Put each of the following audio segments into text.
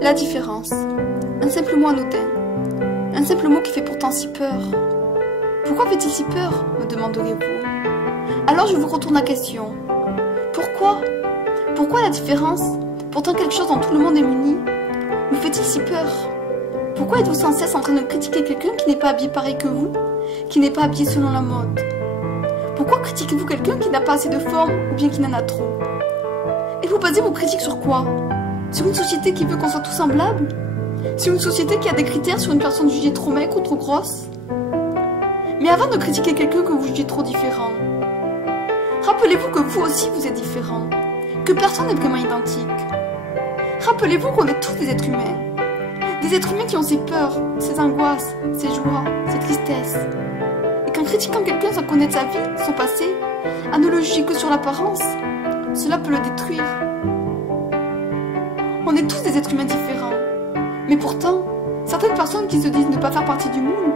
La différence. Un simple mot anodin. Un simple mot qui fait pourtant si peur. Pourquoi fait-il si peur, me demanderez-vous? Alors je vous retourne la question. Pourquoi? Pourquoi la différence, pourtant quelque chose dont tout le monde est muni, vous fait-il si peur? Pourquoi êtes-vous sans cesse en train de critiquer quelqu'un qui n'est pas habillé pareil que vous, qui n'est pas habillé selon la mode? Pourquoi critiquez-vous quelqu'un qui n'a pas assez de forme ou bien qui n'en a trop? Et vous basez vos critiques sur quoi? Sur une société qui veut qu'on soit tous semblables? Sur une société qui a des critères sur une personne jugée trop maigre ou trop grosse? Mais avant de critiquer quelqu'un que vous jugez trop différent, rappelez-vous que vous aussi vous êtes différent, que personne n'est vraiment identique. Rappelez-vous qu'on est tous des êtres humains qui ont ses peurs, ses angoisses, ses joies, ses tristesses. Et qu'en critiquant quelqu'un sans connaître sa vie, son passé, à ne le juger que sur l'apparence, cela peut le détruire. On est tous des êtres humains différents. Mais pourtant, certaines personnes qui se disent ne pas faire partie du moule,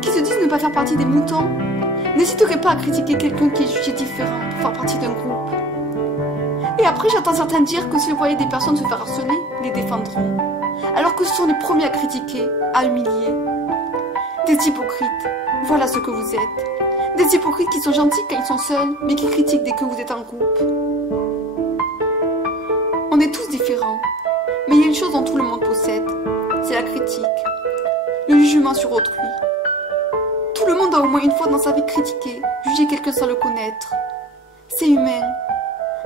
qui se disent ne pas faire partie des moutons, n'hésiteraient pas à critiquer quelqu'un qui est jugé différent pour faire partie d'un groupe. Et après, j'entends certains dire que s'ils voyaient des personnes se faire harceler, ils les défendront. Alors que ce sont les premiers à critiquer, à humilier. Des hypocrites, voilà ce que vous êtes. Des hypocrites qui sont gentils quand ils sont seuls, mais qui critiquent dès que vous êtes en groupe. On est tous différents, mais il y a une chose dont tout le monde possède, c'est la critique, le jugement sur autrui. Tout le monde a au moins une fois dans sa vie critiqué, jugé quelqu'un sans le connaître. C'est humain.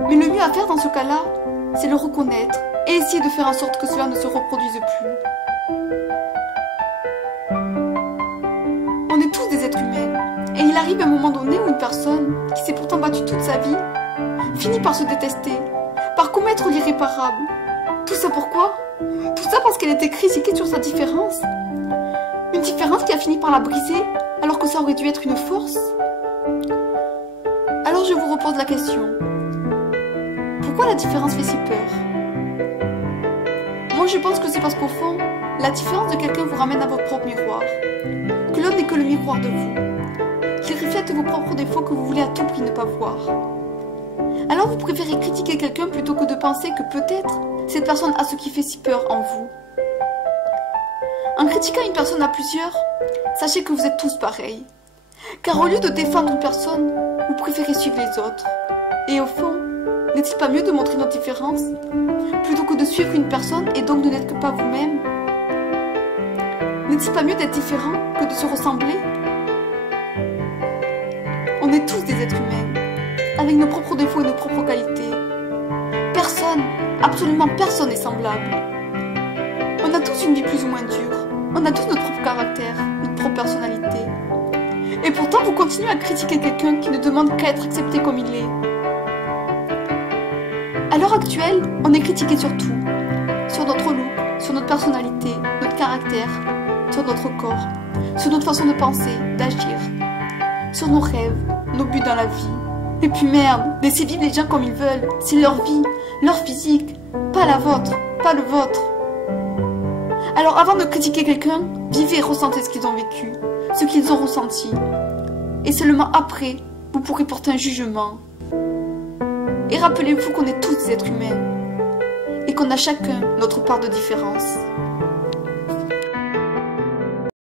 Mais le mieux à faire dans ce cas-là, c'est le reconnaître et essayer de faire en sorte que cela ne se reproduise plus. On est tous des êtres humains, et il arrive un moment donné où une personne, qui s'est pourtant battue toute sa vie, finit par se détester, par commettre l'irréparable. Tout ça pourquoi? Tout ça parce qu'elle était critiquée sur sa différence. Une différence qui a fini par la briser, alors que ça aurait dû être une force. Alors je vous repose la question. Pourquoi la différence fait si peur? Moi je pense que c'est parce qu'au fond, la différence de quelqu'un vous ramène à votre propre miroir. Que l'homme n'est que le miroir de vous. Qu'il reflète vos propres défauts que vous voulez à tout prix ne pas voir. Alors vous préférez critiquer quelqu'un plutôt que de penser que peut-être cette personne a ce qui fait si peur en vous. En critiquant une personne à plusieurs, sachez que vous êtes tous pareils. Car au lieu de défendre une personne, vous préférez suivre les autres. Et au fond, n'est-il pas mieux de montrer notre différence, plutôt que de suivre une personne et donc de n'être que pas vous-même? N'est-il pas mieux d'être différent que de se ressembler? On est tous des êtres humains, avec nos propres défauts et nos propres qualités. Personne, absolument personne n'est semblable. On a tous une vie plus ou moins dure, on a tous notre propre caractère, notre propre personnalité. Et pourtant, vous continuez à critiquer quelqu'un qui ne demande qu'à être accepté comme il est. À l'heure actuelle, on est critiqué sur tout. Sur notre look, sur notre personnalité, notre caractère, sur notre corps, sur notre façon de penser, d'agir, sur nos rêves, nos buts dans la vie. Et puis merde, laissez vivre les gens comme ils veulent. C'est leur vie, leur physique, pas la vôtre, pas le vôtre. Alors avant de critiquer quelqu'un, vivez et ressentez ce qu'ils ont vécu, ce qu'ils ont ressenti. Et seulement après, vous pourrez porter un jugement. Et rappelez-vous qu'on est tous des êtres humains et qu'on a chacun notre part de différence.